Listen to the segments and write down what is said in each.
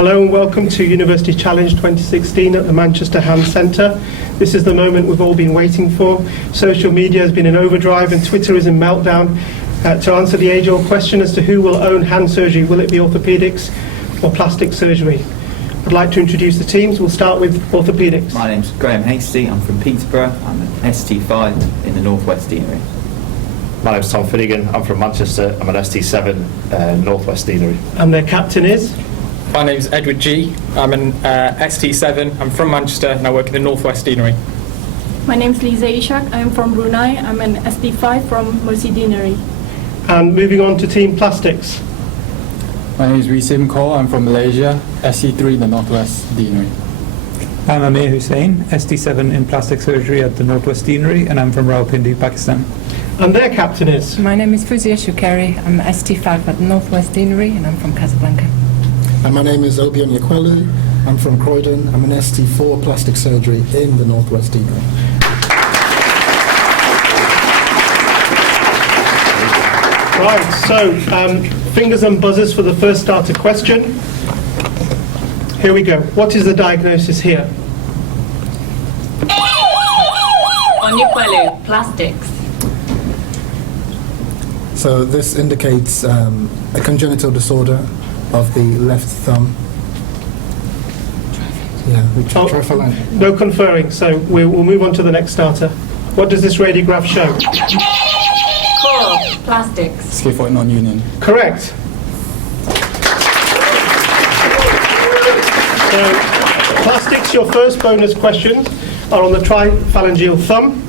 Hello and welcome to University Challenge 2016 at the Manchester Hand Centre. This is the moment we've all been waiting for. Social media has been in overdrive and Twitter is in meltdown to answer the age-old question as to who will own hand surgery. Will it be orthopaedics or plastic surgery? I'd like to introduce the teams. We'll start with orthopaedics. My name's Graham Hasty. I'm from Peterborough. I'm an ST5 in the Northwest Deanery. My name's Tom Finnegan. I'm from Manchester. I'm an ST7 Northwest Deanery. And their captain is? My name's Edward G. I'm an ST7. I'm from Manchester and I work in the Northwest Deanery. My name's Lisa Ishak. I'm from Brunei. I'm an ST5 from Mercy Deanery. And moving on to team plastics. My name is Risim Kaur. I'm from Malaysia, SC3 in the Northwest Deanery. I'm Amir Hussain, ST7 in plastic surgery at the Northwest Deanery, and I'm from Rawalpindi, Pakistan. And their captain is? My name is Fuzia Shukeri. I'm ST5 at Northwest Deanery, and I'm from Casablanca. And my name is Obion Yakwelu. I'm from Croydon. I'm an ST4 plastic surgery in the Northwest Deanery. Right, so fingers and buzzers for the first starter question. Here we go. What is the diagnosis here? Onyekwelu, plastics. So this indicates a congenital disorder of the left thumb. Yeah, trifling. No conferring, so we'll move on to the next starter. What does this radiograph show? Core, plastics. Scaphoid non-union. Correct. So, plastics, your first bonus questions are on the tripharyngeal thumb.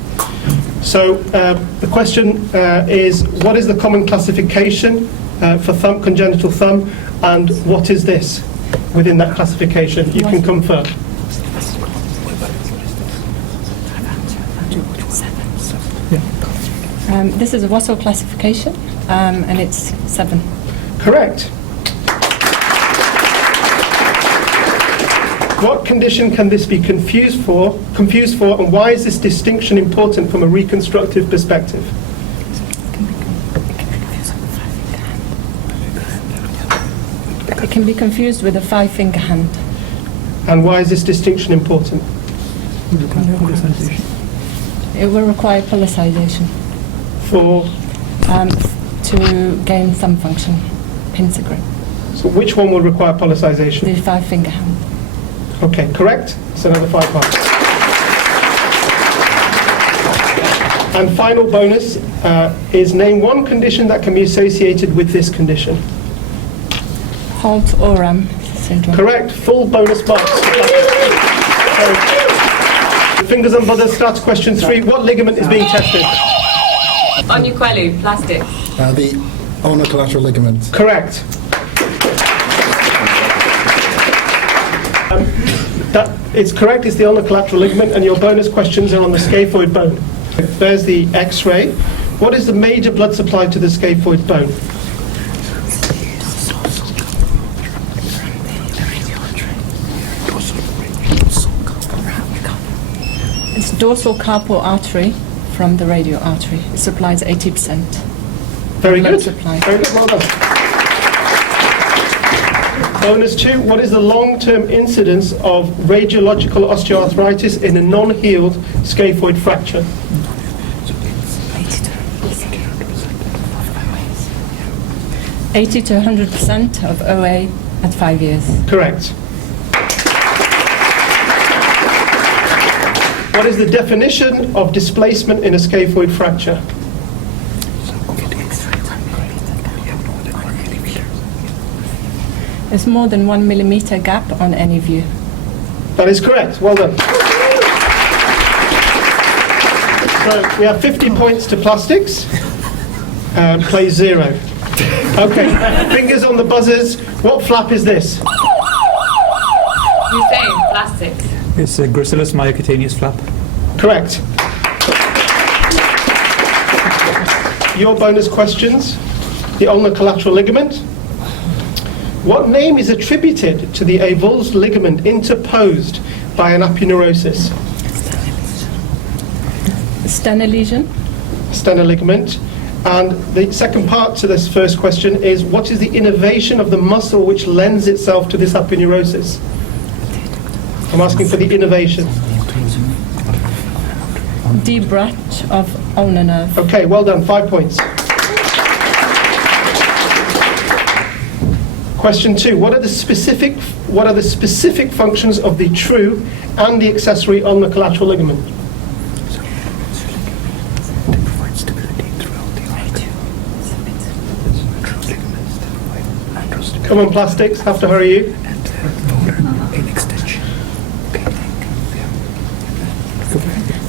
So, the question is, what is the common classification for congenital thumb, and what is this within that classification? You can confirm. This is a Russell classification, and it's 7. Correct. What condition can this be confused for, and why is this distinction important from a reconstructive perspective? It can be confused with a 5-finger hand. And why is this distinction important? It will require policization For to gain thumb function, pincer grip. so which one will require policization? The 5-finger hand. Okay, correct. So another 5 marks. And final bonus is name one condition that can be associated with this condition. Holt-Oram syndrome. Correct. Full bonus marks. So, fingers and buzzers, start to question 3. What ligament is being tested? Onyekwelu, plastics. The ulnar collateral ligament. Correct. It's correct, it's the ulnar collateral ligament, and your bonus questions are on the scaphoid bone. There's the X-ray. What is the major blood supply to the scaphoid bone? It's dorsal carpal artery from the radial artery. It supplies 80%. Very good. Supply. Very good, well done. Bonus 2, what is the long-term incidence of radiological osteoarthritis in a non-healed scaphoid fracture? 80 to 100% of OA at 5 years. Correct. What is the definition of displacement in a scaphoid fracture? There's more than 1 millimeter gap on any view. That is correct. Well done. So we have 50 points to plastics. Play 0. Okay. Fingers on the buzzers. What flap is this? You say plastics. It's a gracilis myocutaneous flap. Correct. Your bonus questions. The ulnar collateral ligament. What name is attributed to the avulsed ligament interposed by an aponeurosis? Stena lesion. Stena ligament. And the second part to this first question is, what is the innervation of the muscle which lends itself to this aponeurosis? I'm asking for the innervation. Deep branch of ulnar nerve. Okay, well done, 5 points. Question 2, what are the specific functions of the true and the accessory ulnar collateral ligament? Come on, plastics, have to hurry you.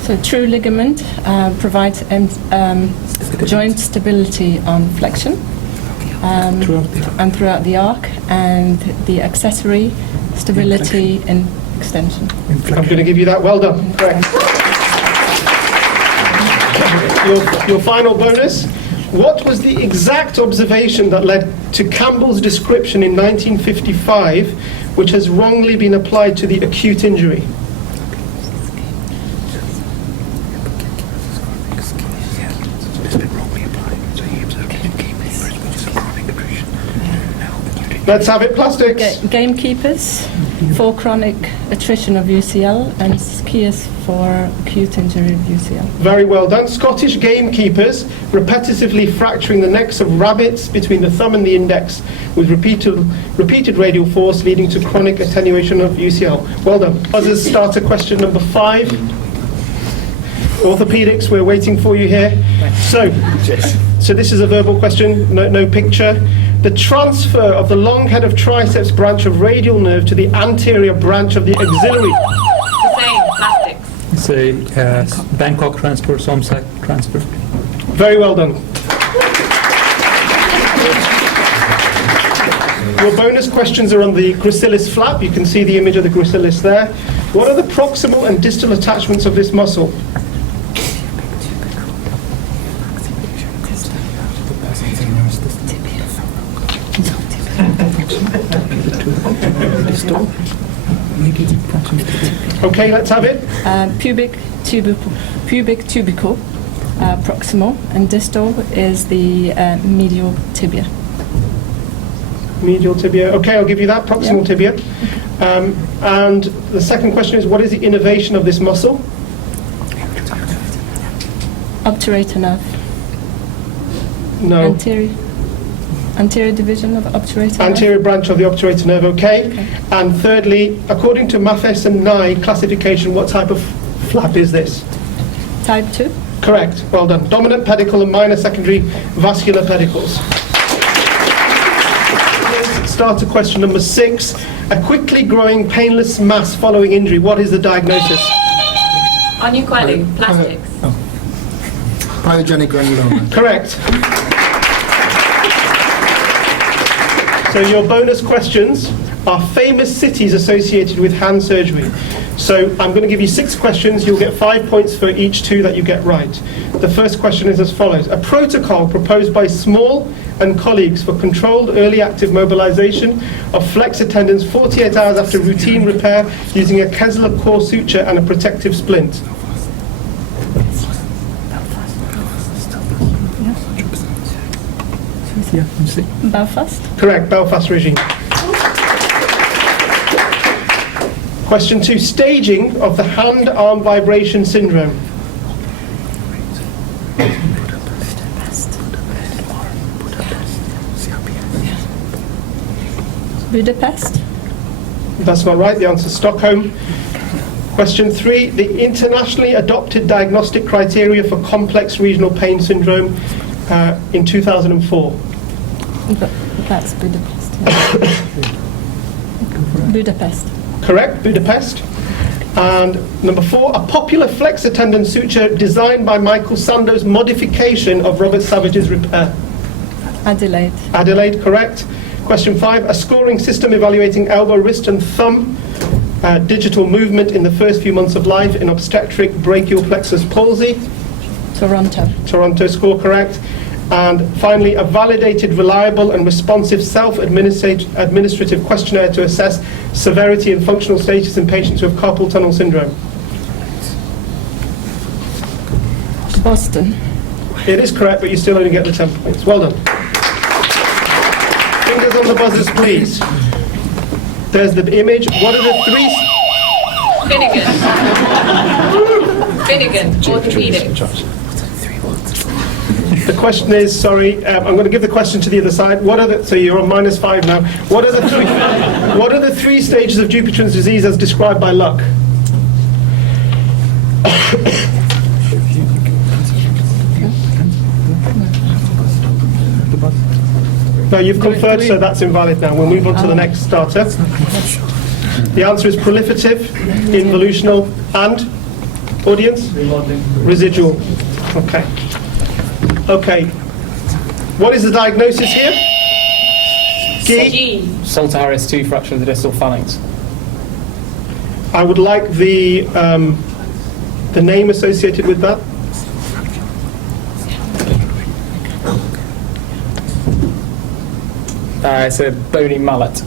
So true ligament provides joint stability on flexion and throughout the arc, and the accessory stability in extension. I'm going to give you that. Well done. Correct. Your final bonus. What was the exact observation that led to Campbell's description in 1955, which has wrongly been applied to the acute injury? Let's have it, plastics. Gamekeepers for chronic attrition of UCL, and skiers for acute injury of UCL. Very well done. Scottish gamekeepers repetitively fracturing the necks of rabbits between the thumb and the index with repeated radial force leading to chronic attenuation of UCL. Well done. Buzzers, starter question number 5. Orthopaedics, we're waiting for you here. So this is a verbal question, no picture. The transfer of the long head of triceps branch of radial nerve to the anterior branch of the axillary. The same, plastics. It's a Bangkok transfer, Somsak transfer. Very well done. Your bonus questions are on the gracilis flap. You can see the image of the gracilis there. What are the proximal and distal attachments of this muscle? Okay, let's have it. Pubic tubercle, proximal, and distal is the medial tibia. Medial tibia. Okay, I'll give you that, proximal tibia. And the second question is, what is the innervation of this muscle? Obturator nerve. No. Anterior division of obturator nerve. Anterior branch of the obturator nerve, okay. And thirdly, according to Mathis and Nye classification, what type of flap is this? Type 2. Correct, well done. Dominant pedicle and minor secondary vascular pedicles. Starter question number 6. A quickly growing painless mass following injury, what is the diagnosis? Anuquelu, plastics. Pyogenic granuloma. Correct. So your bonus questions are famous cities associated with hand surgery. So I'm going to give you 6 questions. You'll get 5 points for each 2 that you get right. The first question is as follows. A protocol proposed by Small and colleagues for controlled early active mobilization of flexor tendons 48 hours after routine repair using a Kessler core suture and a protective splint. Belfast. Correct, Belfast regime. Question 2, staging of the hand-arm vibration syndrome. Budapest. That's not right, the answer is Stockholm. Question 3, the internationally adopted diagnostic criteria for complex regional pain syndrome in 2004. That's Budapest. Budapest. Correct, Budapest. And number 4, a popular flexor tendon suture designed by Michael Sando's modification of Robert Savage's repair. Adelaide. Adelaide, correct. Question 5, a scoring system evaluating elbow, wrist and thumb digital movement in the first few months of life in obstetric brachial plexus palsy. Toronto. Toronto, score correct. And finally, a validated, reliable and responsive self-administrative questionnaire to assess severity and functional status in patients who have carpal tunnel syndrome. Boston. It is correct, but you still only get the 10 points. Well done. Fingers on the buzzers, please. There's the image. What are the three... Finnegan, Orthopaedics. The question is, sorry, I'm going to give the question to the other side. What are the... So you're on -5 now. What are the three... What are the 3 stages of Dupuytren's disease as described by Luck? No, you've conferred, so that's invalid now. We'll move on to the next starter. The answer is proliferative, involutional, and audience? Residual. Okay. Okay. What is the diagnosis here? G. Saltaris 2 fracture of the distal phalanx. I would like the name associated with that. It's a bony mallet.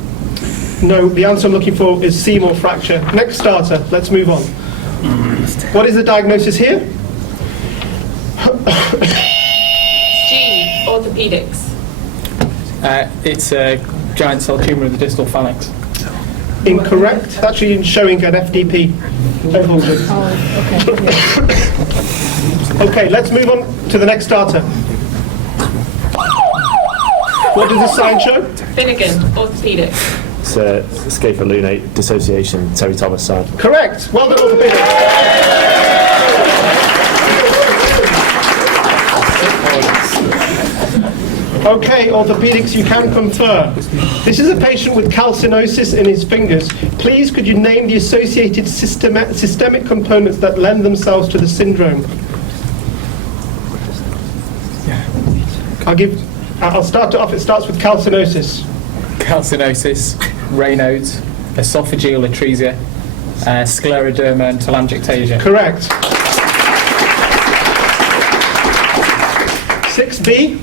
No, the answer I'm looking for is Seymour fracture. Next starter. Let's move on. What is the diagnosis here? G. Orthopaedics. It's a giant cell tumour of the distal phalanx. Incorrect. It's actually showing an FDP. Okay, let's move on to the next starter. What does this sign show? Finnegan, Orthopaedics. It's a scapholunate dissociation, Terry Thomas sign. Correct. Well done, Orthopaedics. Okay, Orthopaedics, you can confer. This is a patient with calcinosis in his fingers. Please, could you name the associated systemic components that lend themselves to the syndrome? I'll start it off. It starts with calcinosis. Calcinosis, Raynaud's, esophageal atresia, scleroderma and telangiectasia. Correct. 6B.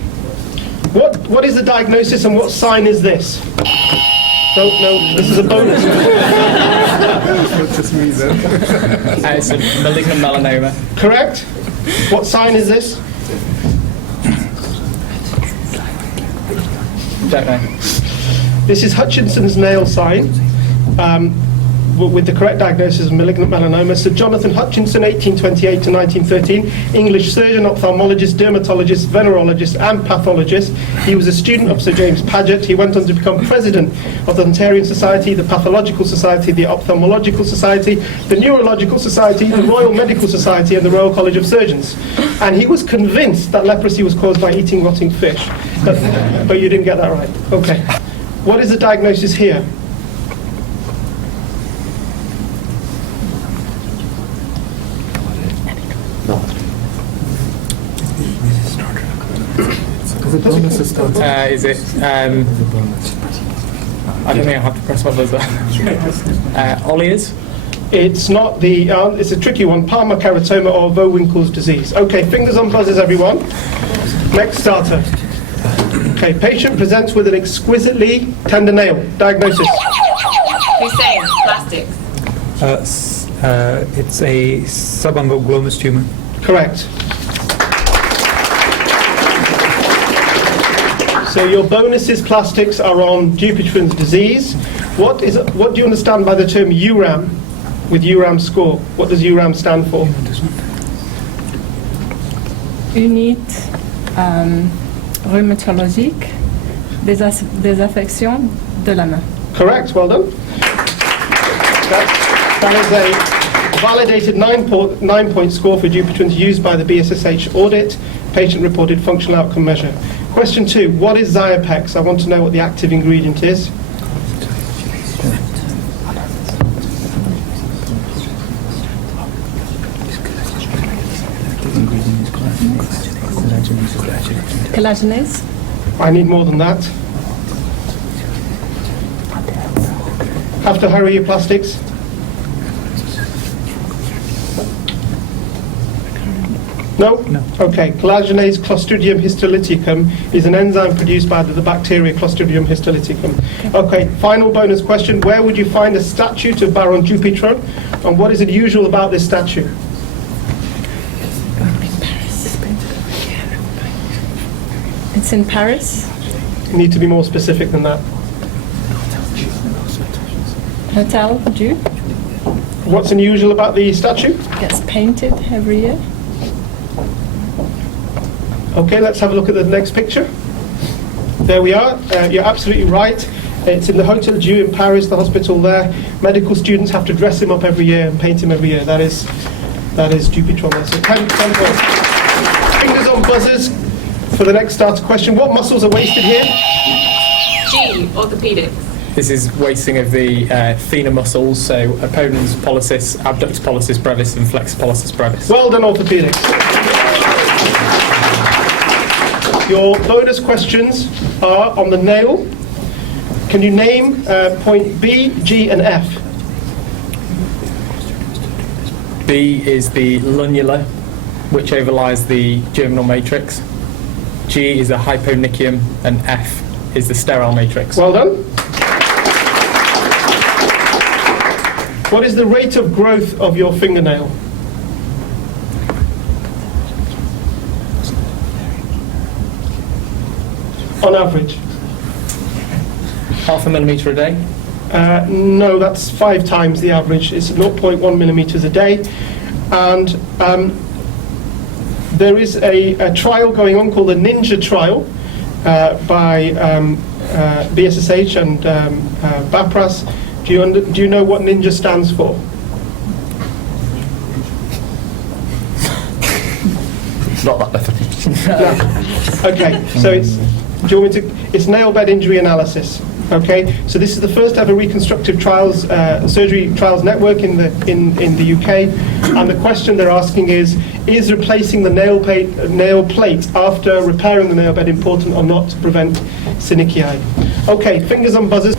What is the diagnosis and what sign is this? No, this is a bonus. It's a malignant melanoma. Correct. What sign is this? Don't know. This is Hutchinson's nail sign, with the correct diagnosis of malignant melanoma. Sir Jonathan Hutchinson, 1828 to 1913, English surgeon, ophthalmologist, dermatologist, venerologist, and pathologist. He was a student of Sir James Paget. He went on to become president of the Ontarian Society, the Pathological Society, the Ophthalmological Society, the Neurological Society, the Royal Medical Society, and the Royal College of Surgeons. And he was convinced that leprosy was caused by eating rotting fish. But you didn't get that right. Okay. What is the diagnosis here? Is it? I don't think I have to press my buzzer. Olliers? It's not the, it's a tricky one, Palmer keratoma or Vohwinkel's disease. Okay, fingers on buzzers, everyone. Next starter. Okay, patient presents with an exquisitely tender nail. Diagnosis. Hussein, Plastics. It's a subungual glomus tumor. Correct. So your bonuses plastics are on Dupuytren's disease. What do you understand by the term URAM with URAM score? What does URAM stand for? Unit rhumatologique des affections de la main. Correct, well done. That is a validated 9-point score for Dupuytren's used by the BSSH audit, patient-reported functional outcome measure. Question 2, what is Xiapex? I want to know what the active ingredient is. Collagenase. I need more than that. Have to hurry your plastics. No? No. Okay. Collagenase Clostridium histolyticum is an enzyme produced by the bacteria Clostridium histolyticum. Okay. Final bonus question. Where would you find a statue to Baron Dupuytren? And what is unusual about this statue? It's in Paris. You need to be more specific than that. Hotel Dieu. What's unusual about the statue? Gets painted every year. Okay, let's have a look at the next picture. There we are. You're absolutely right. It's in the Hotel Dieu in Paris, the hospital there. Medical students have to dress him up every year and paint him every year. That is stupid trauma. So 10 points. Fingers on buzzers for the next starter question. What muscles are wasted here? G. Orthopaedics. This is wasting of the thenar muscles, so opponens pollicis, abductor pollicis brevis, and flexor pollicis brevis. Well done, Orthopaedics. Your bonus questions are on the nail. Can you name point B, G, and F? B is the lunula, which overlies the germinal matrix. G is the hyponychium, and F is the sterile matrix. Well done. What is the rate of growth of your fingernail? On average? 0.5 millimetre a day. No, that's 5 times the average. It's 0.1 millimeters a day. And there is a trial going on called the Ninja trial by BSSH and BAPRAS. Do you know what Ninja stands for? Not that definition. No. Okay, so it's nail bed injury analysis. Okay, so this is the first ever reconstructive trials, surgery trials network in the UK, and the question they're asking is replacing the nail plate after repairing the nail bed important or not to prevent synechiae? Okay, fingers on buzzers.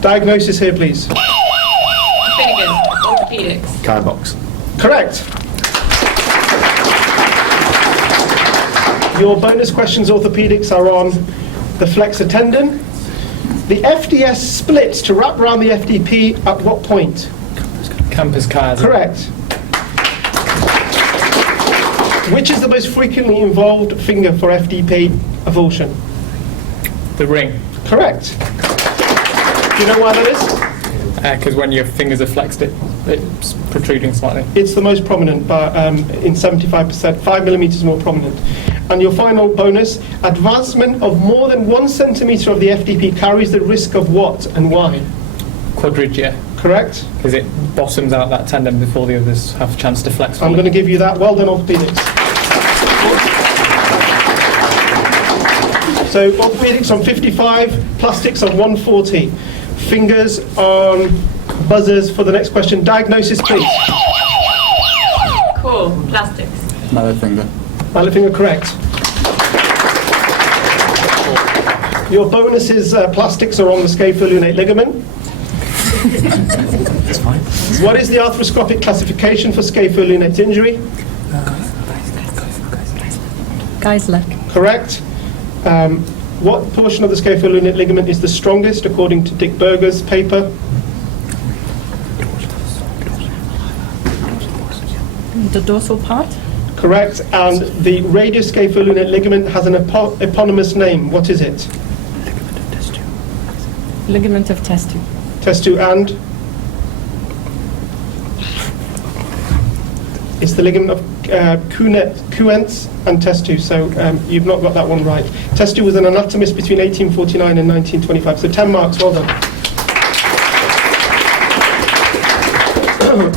Diagnosis here, please. Finnegan. Orthopaedics. Kai box. Correct. Your bonus questions, orthopaedics, are on the flexor tendon. The FDS splits to wrap around the FDP at what point? Campus chiasm. Correct. Which is the most frequently involved finger for FDP avulsion? The ring. Correct. Do you know why that is? Because when your fingers are flexed, it's protruding slightly. It's the most prominent, but in 75%, 5 millimeters more prominent. And your final bonus, advancement of more than 1 centimeter of the FDP carries the risk of what and why? Quadrigia. Correct? Because it bottoms out that tendon before the others have a chance to flex. I'm going to give you that. Well done, orthopaedics. So orthopaedics on 55, plastics on 140. Fingers on buzzers for the next question. Diagnosis, please. Cool. Plastics. Mallet finger. Mallet finger, correct. Your bonus is plastics are on the scapholunate ligament. That's fine. What is the arthroscopic classification for scapholunate injury? Geisler. Correct. What portion of the scapholunate ligament is the strongest according to Dick Berger's paper? The dorsal part. Correct. And the radius scapholunate ligament has an eponymous name. What is it? Ligament of Testu. Testu and? It's the ligament of Kuentz and Testu, so you've not got that one right. Testu was an anatomist between 1849 and 1925, so 10 marks, well done.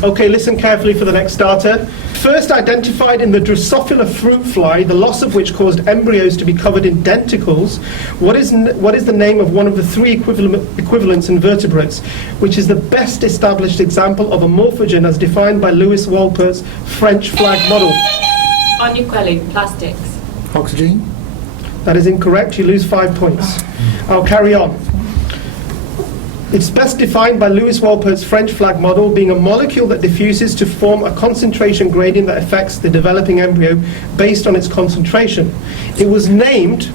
Okay, listen carefully for the next starter. First identified in the Drosophila fruit fly, the loss of which caused embryos to be covered in denticles, what is the name of one of the 3 equivalents in vertebrates, which is the best established example of a morphogen as defined by Louis Wolpert's French flag model? Onuquelli. Plastics. Oxygen. That is incorrect. You lose 5 points. I'll carry on. It's best defined by Louis Wolpert's French flag model being a molecule that diffuses to form a concentration gradient that affects the developing embryo based on its concentration. It was named,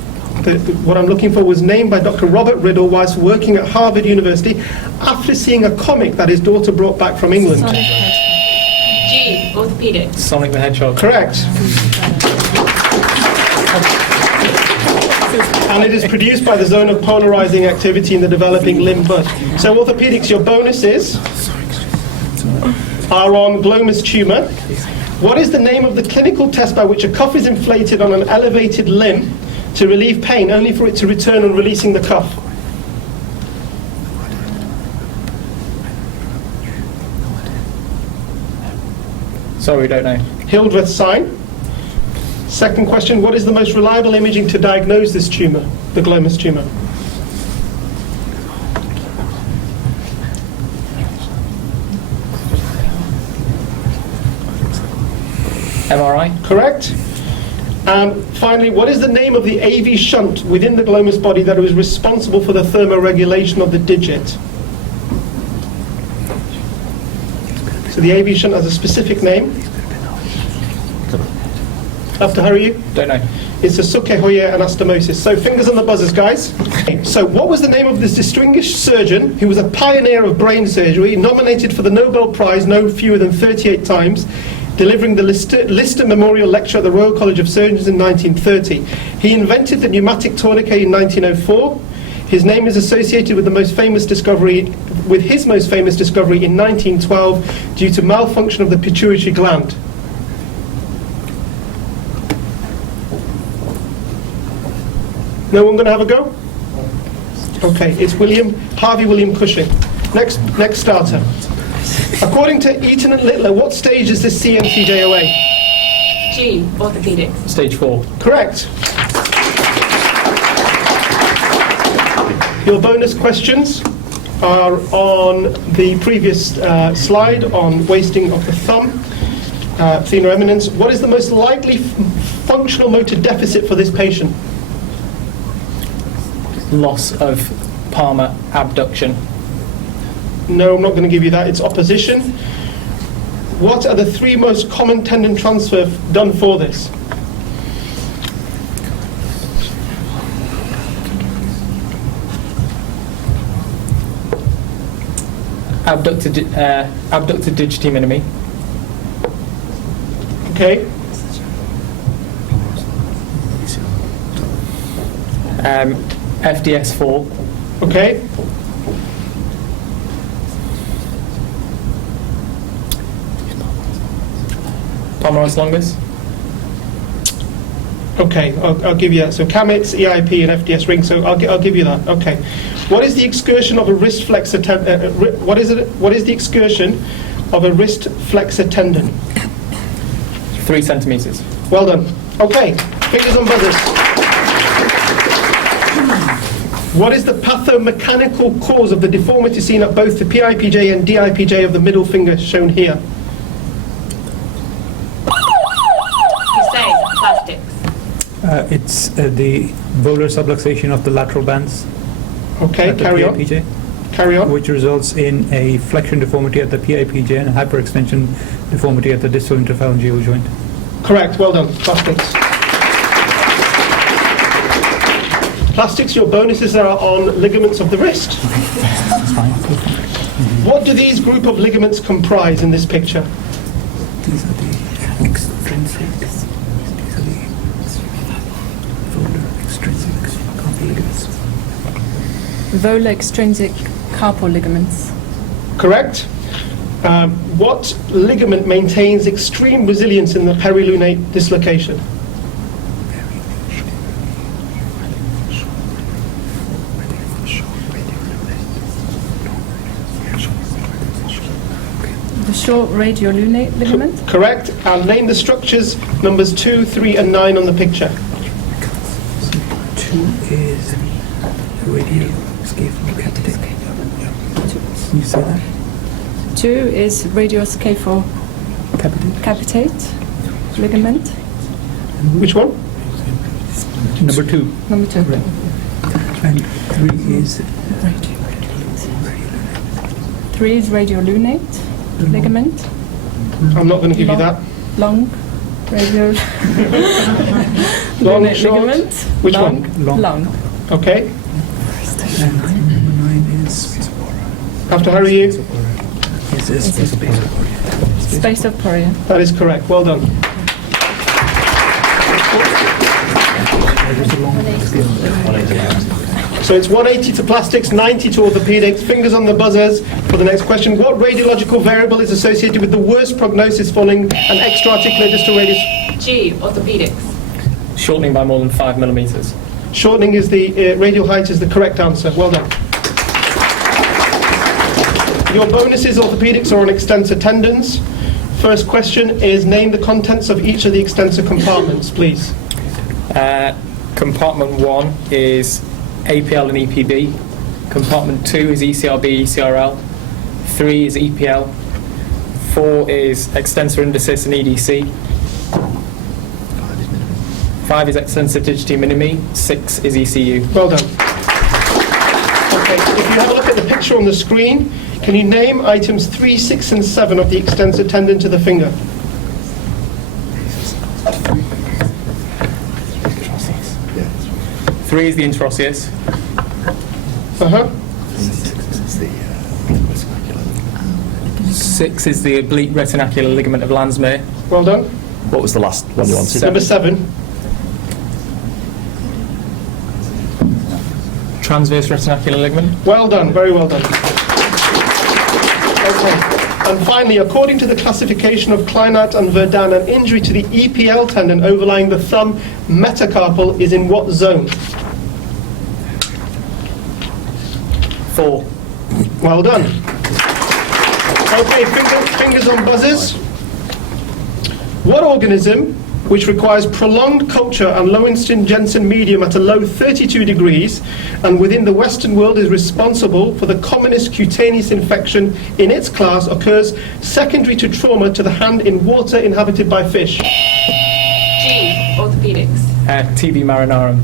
what I'm looking for was named by Dr. Robert Riddle whilst working at Harvard University after seeing a comic that his daughter brought back from England. Sonic Hedgehog. G. Orthopaedics. Sonic the Hedgehog. Correct. and it is produced by the zone of polarizing activity in the developing limb bud. So orthopedics, your bonuses are on glomus tumor. What is the name of the clinical test by which a cuff is inflated on an elevated limb to relieve pain, only for it to return on releasing the cuff? Sorry, we don't know. Hildreth's sign. Second question, what is the most reliable imaging to diagnose this tumor, the glomus tumor? MRI? Correct. And finally, what is the name of the AV shunt within the glomus body that was responsible for the thermoregulation of the digit? So the AV shunt has a specific name. Have to hurry you? Don't know. It's a sukehoya anastomosis. So fingers on the buzzers, guys. So what was the name of this distinguished surgeon who was a pioneer of brain surgery, nominated for the Nobel Prize no fewer than 38 times, delivering the Lister Memorial Lecture at the Royal College of Surgeons in 1930. He invented the pneumatic tourniquet in 1904. His name is associated with his most famous discovery in 1912 due to malfunction of the pituitary gland. No one going to have a go? Okay, it's Harvey William Cushing. Next starter. According to Eaton and Littler, what stage is this CMCJOA? G, orthopedics. Stage 4. Correct. Your bonus questions are on the previous slide on wasting of the thumb, thenar eminence. What is the most likely functional motor deficit for this patient? Loss of palmar abduction. No, I'm not going to give you that. It's opposition. What are the 3 most common tendon transfer done for this? Abductor digiti minimi. Okay. FDS4. Okay. Palmaris longus. Okay, I'll give you that. So CAMITS, EIP, and FDS ring. So I'll give you that. Okay. What is the excursion of a wrist flexor? What is the excursion of a wrist flexor tendon? 3 centimeters. Well done. Okay. Fingers on buzzers. What is the pathomechanical cause of the deformity seen at both the PIPJ and DIPJ of the middle finger shown here? Plastics. It's the volar subluxation of the lateral bands. Okay, at the carry on. PIPJ, Carry on. which results in a flexion deformity at the PIPJ and a hyperextension deformity at the distal interphalangeal joint. Correct. Well done. Plastics. Plastics, your bonuses are on ligaments of the wrist. That's fine. What do these group of ligaments comprise in this picture? These are the extrinsic. These are the volar extrinsic carpal ligaments. Volar extrinsic carpal ligaments. Correct. What ligament maintains extreme resilience in the perilunate dislocation? The short radiolunate ligament. Correct. And name the structures numbers 2, 3, and 9 on the picture. 2 is radioscaphocapitate. Can you say that? 2 is radioscaphocapitate Capitate. ligament. Which one? Number 2. Number 2. And 3 is 3 is radiolunate ligament. I'm not going to give you that. Long radial Long, lunate short. ligament. Which long, one? Long. Long. Okay. And number 9 is Have to hurry you. Space of Poria. That is correct. Well done. So it's 180 to plastics, 90 to orthopaedics. Fingers on the buzzers for the next question. What radiological variable is associated with the worst prognosis following an extra-articular distal radius? G. Orthopaedics. Shortening by more than 5 millimetres. Shortening is the radial height is the correct answer. Well done. Your bonuses, orthopaedics, are on extensor tendons. First question is name the contents of each of the extensor compartments, please. Compartment 1 is APL and EPB. Compartment 2 is ECRB, ECRL. 3 is EPL. 4 is extensor indicis and EDC. 5 is extensor digiti minimi. 6 is ECU. Well done. Okay, if you have a look at the picture on the screen, can you name items 3, 6 and 7 of the extensor tendon to the finger? Three is the interosseous. Uh-huh. 6 is the oblique retinacular ligament of Landsmere. Well done. What was the last one you wanted? Number 7. Transverse retinacular ligament. Well done, very well done. Okay. And finally, according to the classification of Kleinert and Verdun, an injury to the EPL tendon overlying the thumb metacarpal is in what zone? 4. Well done. Okay, fingers on buzzers. What organism, which requires prolonged culture and low Jensen medium at a low 32 degrees, and within the Western world is responsible for the commonest cutaneous infection in its class, occurs secondary to trauma to the hand in water inhabited by fish? G. Orthopaedics. TB marinarum.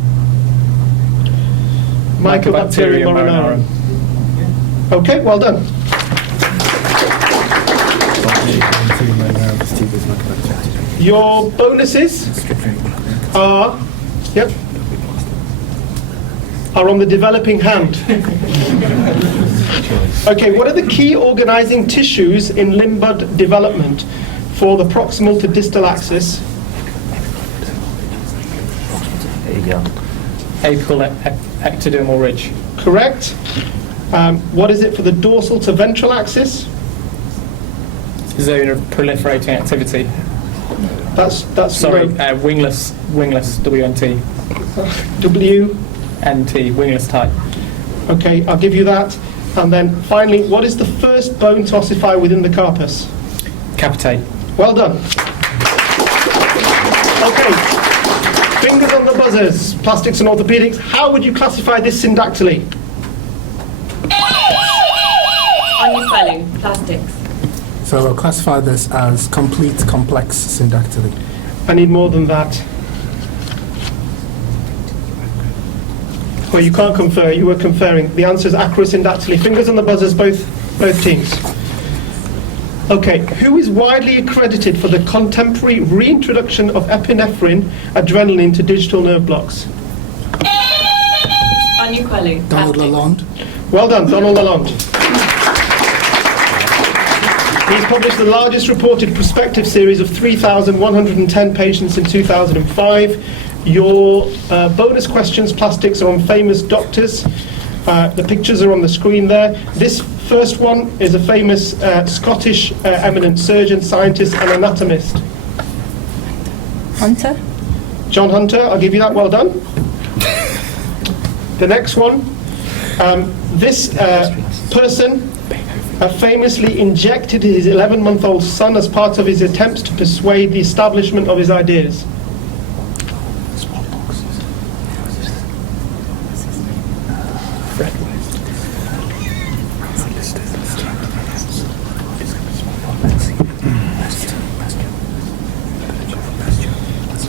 Mycobacterium marinarum. Okay, well done. Your bonuses are on the developing hand. Okay, what are the key organizing tissues in Limburg development for the proximal to distal axis? Apical ectodermal ridge. Correct. What is it for the dorsal to ventral axis? Zone of proliferating activity. That's wingless WNT. W. NT, wingless type. Okay, I'll give you that. And then finally, what is the first bone to ossify within the carpus? Capitate. Well done. Okay, fingers on the buzzers, plastics and orthopaedics. How would you classify this syndactyly? Untitled Plastics. So I'll classify this as complete complex syndactyly. I need more than that. Well, you can't confer, you were conferring. The answer is acrosyndactyly. Fingers on the buzzers, both teams. Okay, who is widely accredited for the contemporary reintroduction of epinephrine adrenaline to digital nerve blocks? Untitled Donald Plastics. Lalonde. Well done, Donald Lalonde. He's published the largest reported prospective series of 3,110 patients in 2005. Your bonus questions, plastics, are on famous doctors. The pictures are on the screen there. This first one is a famous Scottish eminent surgeon, scientist and anatomist. Hunter. John Hunter, I'll give you that, well done. The next one, this person famously injected his 11-month-old son as part of his attempts to persuade the establishment of his ideas.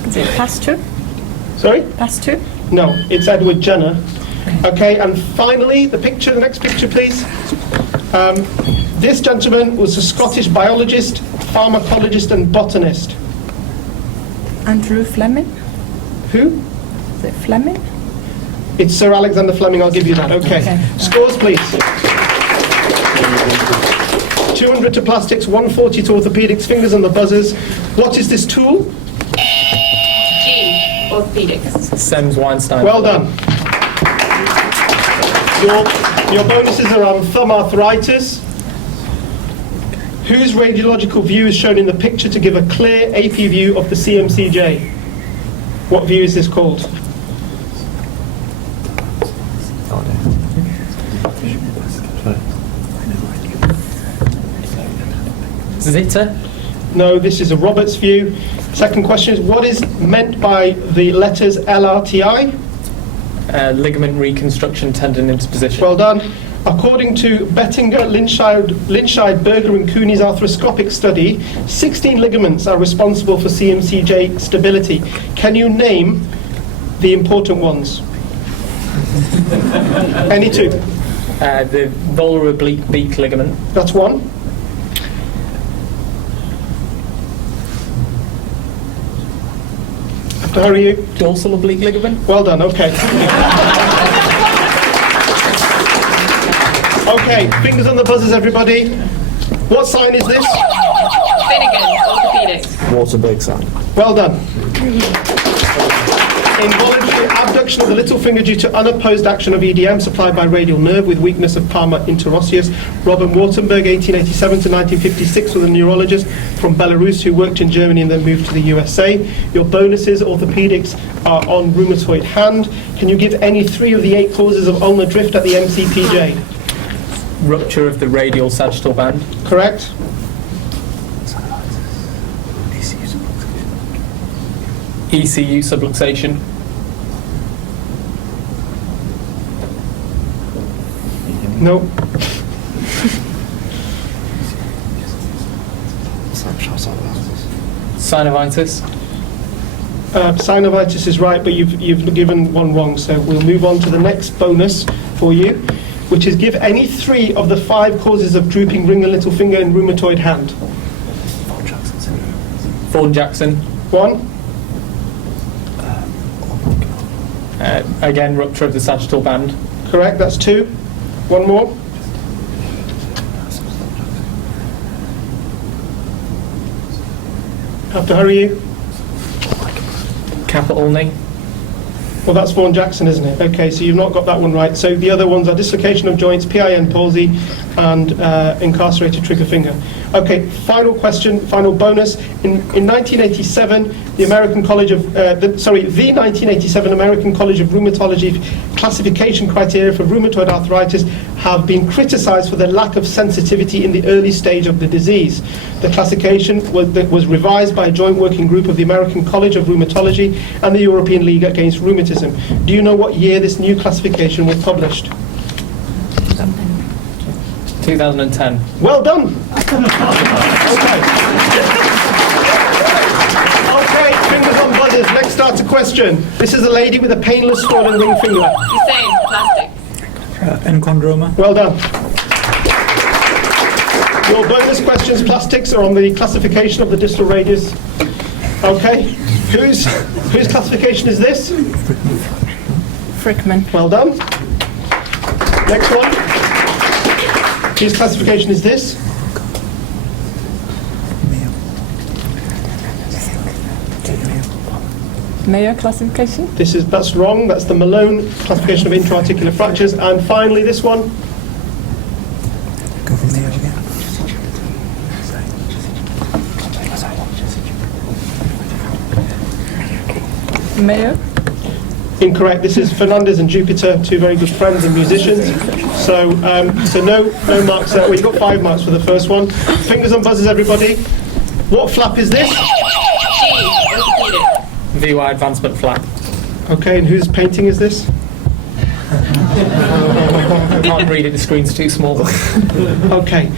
Is it Pasteur? Sorry? Pasteur? No, it's Edward Jenner. Okay, and finally, the next picture, please. This gentleman was a Scottish biologist, pharmacologist, and botanist. Andrew Fleming? Who? Is it Fleming? It's Sir Alexander Fleming, I'll give you that. Okay. Scores, please. 200 to plastics, 140 to orthopaedics, fingers on the buzzers. What is this tool? G. Orthopaedics. Sems Weinstein. Well done. Your bonuses are on thumb arthritis. Whose radiological view is shown in the picture to give a clear AP view of the CMCJ? What view is this called? Zita. No, this is a Roberts view. Second question is, what is meant by the letters LRTI? Ligament reconstruction tendon interposition. Well done. According to Bettinger, Linscheid, Berger and Cooney's arthroscopic study, 16 ligaments are responsible for CMCJ stability. Can you name the important ones? Any two? The volar oblique beak ligament. That's one. Have to hurry you. Dorsal oblique ligament. Well done, okay. Okay, fingers on the buzzers, everybody. What sign is this? Finnegan, Orthopaedics. Waterberg sign. Well done. Involuntary abduction of the little finger due to unopposed action of EDM supplied by radial nerve with weakness of palmar interosseous. Robin Wartenberg, 1887 to 1956, was a neurologist from Belarus who worked in Germany and then moved to the USA. Your bonuses, orthopaedics, are on rheumatoid hand. Can you give any 3 of the 8 causes of ulnar drift at the MCPJ? Rupture of the radial sagittal band. Correct. ECU subluxation. No. Synovitis. Synovitis is right, but you've given one wrong, so we'll move on to the next bonus for you, which is give any 3 of the 5 causes of drooping ring and little finger in rheumatoid hand. Vaughan-Jackson. 1. Again, rupture of the sagittal band. Correct, that's 2. 1 more. Have to hurry you. Kappa Olney. Well, that's Vaughan-Jackson, isn't it? Okay, so you've not got that one right. So the other ones are dislocation of joints, PIN palsy, and incarcerated trigger finger. Okay, final question, final bonus. In 1987, the 1987 American College of Rheumatology classification criteria for rheumatoid arthritis have been criticised for their lack of sensitivity in the early stage of the disease. The classification was revised by a joint working group of the American College of Rheumatology and the European League Against Rheumatism. Do you know what year this new classification was published? 2010. Well done. Okay. Okay, fingers on buzzers. Next starts a question. This is a lady with a painless swollen ring finger. Hussein, Plastics. Enchondroma. Well done. Your bonus questions, plastics, are on the classification of the distal radius. Okay. Whose classification is this? Frickman. Well done. Next one. Whose classification is this? Mayo classification. That's wrong. That's the Malone classification of intra-articular fractures. And finally, this one. Go from there again. Mayo. Incorrect. This is Fernandez and Jupiter, 2 very good friends and musicians. So no marks there. Well, you got 5 marks for the first one. Fingers on buzzers, everybody. What flap is this? G, Orthopaedics. VY advancement flap. Okay, and whose painting is this? I can't read it, the screen's too small. Okay.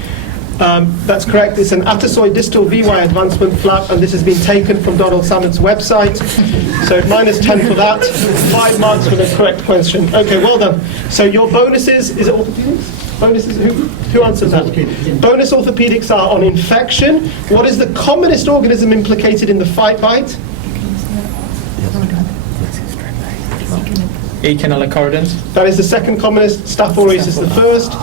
That's correct. It's an attosoid distal VY advancement flap, and this has been taken from Donald Sammut's website. So -10 for that, 5 marks for the correct question. Okay, well done. So your bonuses, is it orthopaedics? Bonuses, who answered that? Bonus orthopaedics are on infection. What is the commonest organism implicated in the fight bite? Echinocordons. That is the second commonest. Staph aureus is the first.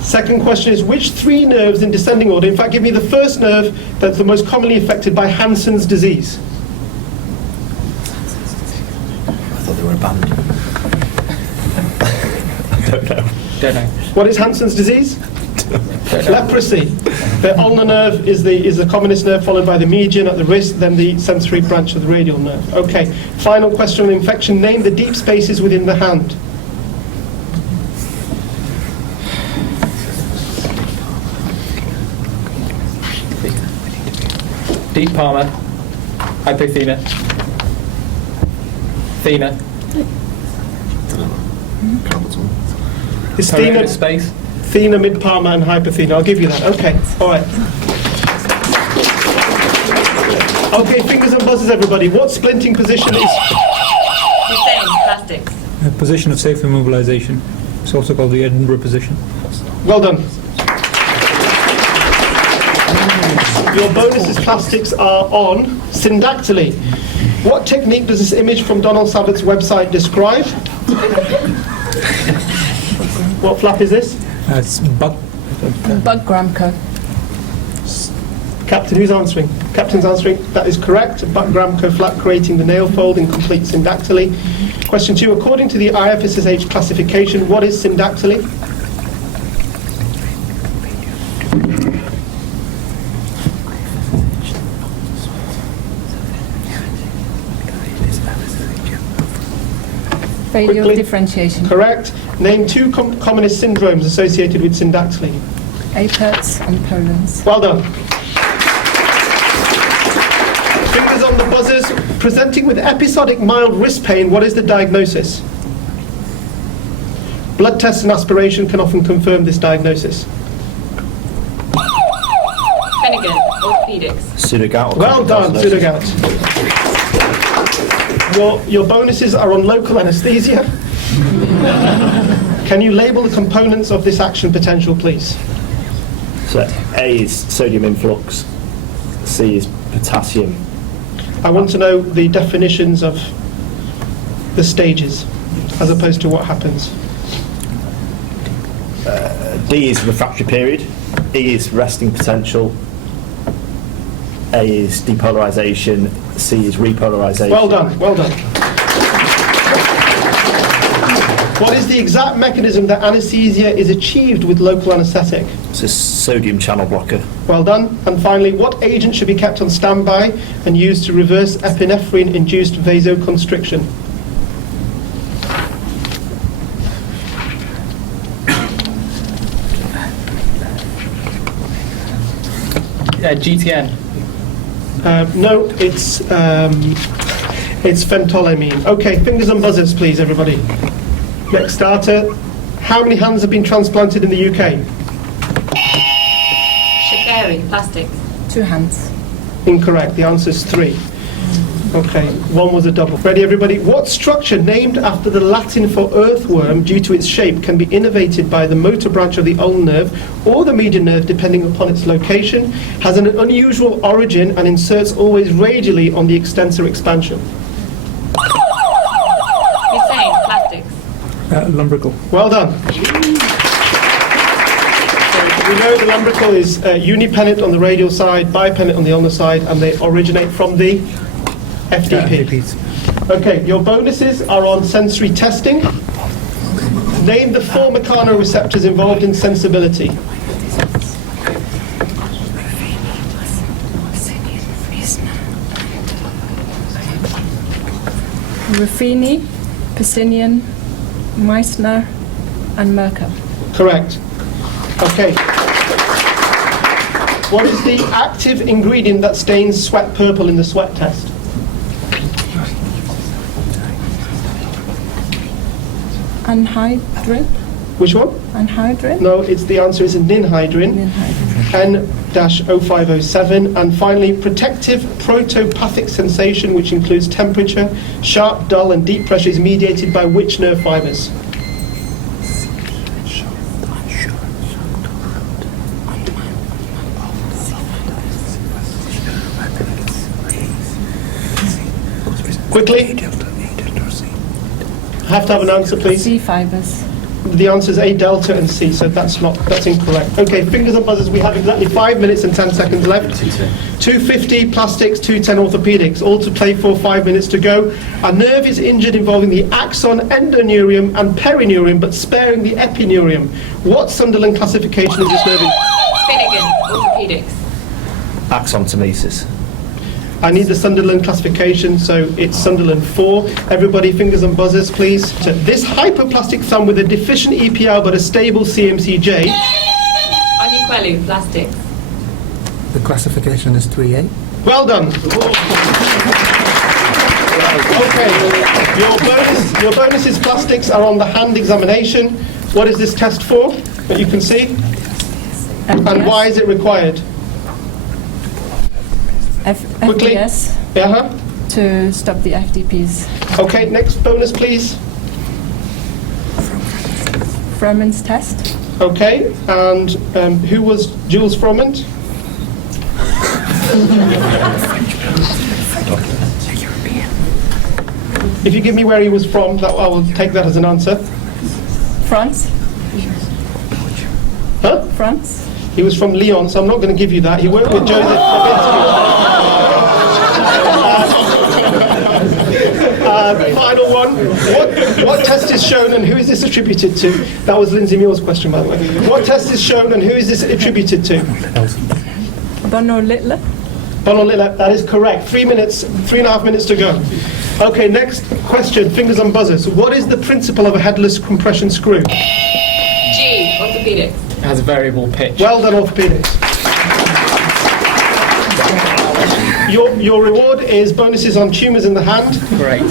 Second question is, which 3 nerves in descending order, in fact, give me the first nerve that's the most commonly affected by Hansen's disease? Don't know. What is Hansen's disease? Leprosy. The ulnar nerve is the commonest nerve, followed by the median at the wrist, then the sensory branch of the radial nerve. Okay, final question on infection. Name the deep spaces within the hand. Deep palmar, hypothena, thena, Is parietal thena, space. thena, mid-palmar and hypothena. I'll give you that. Okay, all right. Okay, fingers and buzzers, everybody. What splinting position is... Hussein, plastics. Position of safe immobilization. It's also called the Edinburgh position. Well done. Your bonuses plastics are on syndactyly. What technique does this image from Donald Sabbath's website describe? What flap is this? It's butt. Butt-Gramco. Captain, who's answering? Captain's answering. That is correct. Butt-Gramco flap creating the nail fold in complete syndactyly. Question 2. According to the IFSSH classification, what is syndactyly? Radial Quickly. differentiation. Correct. Name 2 commonest syndromes associated with syndactyly. Aperts and Poland's. Well done. Fingers on the buzzers. Presenting with episodic mild wrist pain, what is the diagnosis? Blood tests and aspiration can often confirm this diagnosis. Finnegan, Orthopaedics. Pseudogout. Well done, pseudogout. Your bonuses are on local anaesthesia. Can you label the components of this action potential, please? So A is sodium influx, C is potassium. I want to know the definitions of the stages, as opposed to what happens. D is refractory period, E is resting potential, A is depolarization, C is repolarization. Well done, well done. What is the exact mechanism that anaesthesia is achieved with local anaesthetic? It's a sodium channel blocker. Well done. And finally, what agent should be kept on standby and used to reverse epinephrine-induced vasoconstriction? GTN. No, it's phentolamine. Okay, fingers and buzzers, please, everybody. Next starter. How many hands have been transplanted in the UK? Shakari, plastics. 2 hands. Incorrect. The answer is 3. Okay, 1 was a double. Ready, everybody? What structure named after the Latin for earthworm due to its shape can be innervated by the motor branch of the ulnar nerve or the median nerve depending upon its location, has an unusual origin and inserts always radially on the extensor expansion? Hussein, plastics. Lumbrical. Well done. So we know the lumbrical is unipennate on the radial side, bipennate on the ulnar side, and they originate from the FDP. Okay, your bonuses are on sensory testing. Name the 4 mechanoreceptors involved in sensibility. Ruffini, Pacinian, Meissner, and Merker. Correct. Okay. What is the active ingredient that stains sweat purple in the sweat test? Anhydrine? Which one? Anhydrine? No, the answer is ninhydrin. N-0507. And finally, protective protopathic sensation, which includes temperature, sharp, dull, and deep pressure, is mediated by which nerve fibers? Quickly. I have to have an answer, please. C fibers. The answer is A, delta, and C, so that's incorrect. Okay, fingers and buzzers, we have exactly 5 minutes and 10 seconds left. 250 plastics, 210 orthopaedics, all to play for, 5 minutes to go. A nerve is injured involving the axon, endoneurium, and perineurium, but sparing the epineurium. What Sunderland classification is this nerve in? Finnegan, Orthopaedics. Axontomesis. I need the Sunderland classification, so it's Sunderland 4. Everybody, fingers and buzzers, please. So this hypoplastic thumb with a deficient EPL but a stable CMCJ. Aniquelu, Plastics. The classification is 3A. Well done. Okay, your bonuses plastics are on the hand examination. What is this test for that you can see? And why is it required? Quickly. FDS to stop the FDPs. Okay, next bonus, please. Froment's test. Okay, and who was Jules Froment? If you give me where he was from, I will take that as an answer. France. Huh? France. He was from Lyon, so I'm not going to give you that. He worked with Joseph. Final one. What test is shown and who is this attributed to? That was Lindsay Muir's question, by the way. What test is shown and who is this attributed to? Bono-Littler. Bono-Littler, that is correct. 3.5 minutes to go. Okay, next question, fingers and buzzers. What is the principle of a headless compression screw? G, Orthopaedics. It has a variable pitch. Well done, orthopaedics. Your reward is bonuses on tumours in the hand. Great.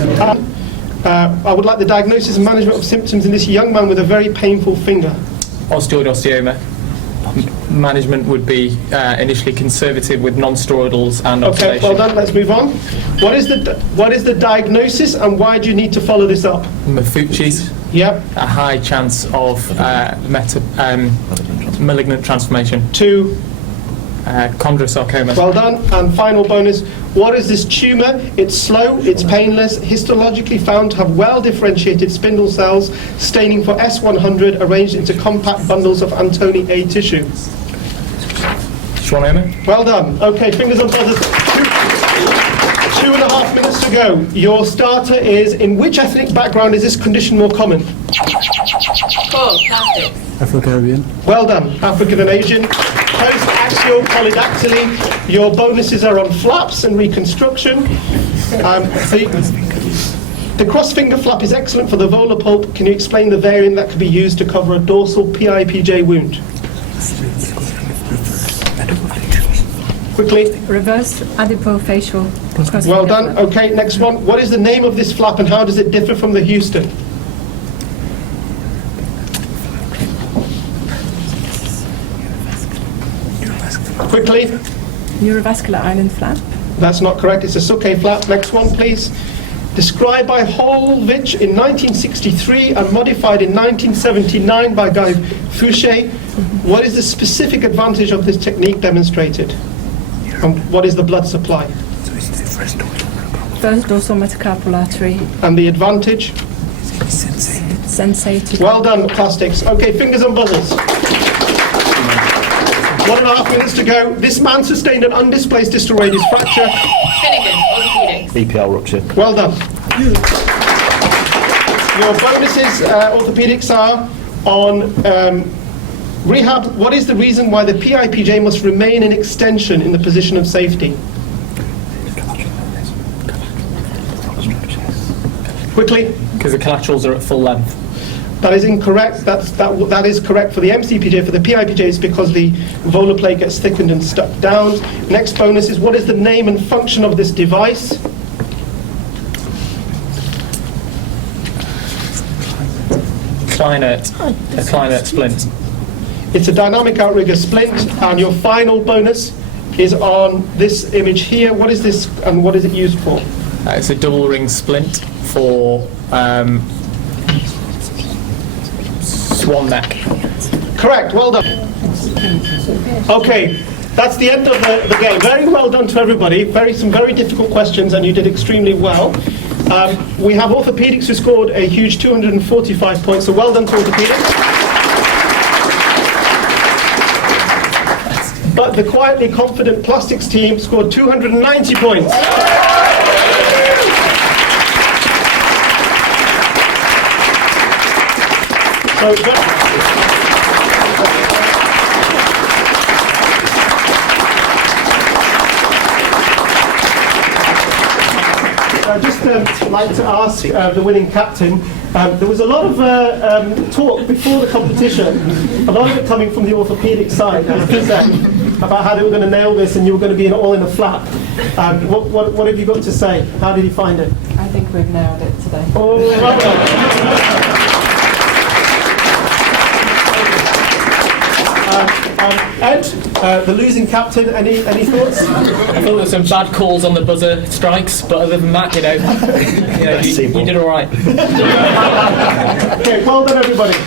I would like the diagnosis and management of symptoms in this young man with a very painful finger. Osteoid osteoma. Management would be initially conservative with non-steroidals and Okay, observation. well done. Let's move on. What is the diagnosis and why do you need to follow this up? Mafuchi's. Yep. A high chance of malignant transformation. To chondrosarcoma. well done. And final bonus. What is this tumour? It's slow, it's painless, histologically found to have well-differentiated spindle cells, staining for S100, arranged into compact bundles of Antoni A tissue. Schwannoma. Well done. Okay, fingers and buzzers. 2.5 minutes to go. Your starter is, in which ethnic background is this condition more common? 4, Plastics. Afro-Caribbean. Well done. African and Asian. Post-axial polydactyly. Your bonuses are on flaps and reconstruction. The cross-finger flap is excellent for the volar pulp. Can you explain the variant that could be used to cover a dorsal PIPJ wound? Quickly. Reverse adipofacial. Well done. Okay, next one. What is the name of this flap and how does it differ from the Houston? Quickly. Neurovascular island flap. That's not correct. It's a Suke flap. Next one, please. Described by Holvich in 1963 and modified in 1979 by Guy Fouché. What is the specific advantage of this technique demonstrated? And what is the blood supply? First dorsal metacarpal artery. And the advantage? Sensated. Well done, plastics. Okay, fingers and buzzers. 1.5 minutes to go. This man sustained an undisplaced distal radius fracture. Finnegan, Orthopaedics. EPL rupture. Well done. Your bonuses, orthopaedics, are on rehab. What is the reason why the PIPJ must remain in extension in the position of safety? Quickly. Because the collaterals are at full length. That is incorrect. That is correct for the MCPJ. For the PIPJ, it's because the volar plate gets thickened and stuck down. Next bonus is what is the name and function of this device? A Kleinert splint. It's a dynamic outrigger splint, and your final bonus is on this image here. What is this and what is it used for? It's a double ring splint for swan neck. Correct, well done. Okay, that's the end of the game. Very well done to everybody. Some very difficult questions, and you did extremely well. We have Orthopaedics who scored a huge 245 points, so well done to Orthopaedics. But the quietly confident plastics team scored 290 points. So I'd just like to ask the winning captain, there was a lot of talk before the competition, a lot of it coming from the orthopaedic side, as I said, about how they were going to nail this and you were going to be all in a flap. What have you got to say? How did you find it? I think we've nailed it today. Oh, well done. Ed, the losing captain, any thoughts? I thought there were some bad calls on the buzzer strikes, but other than that, you did all right. Okay, well done everybody.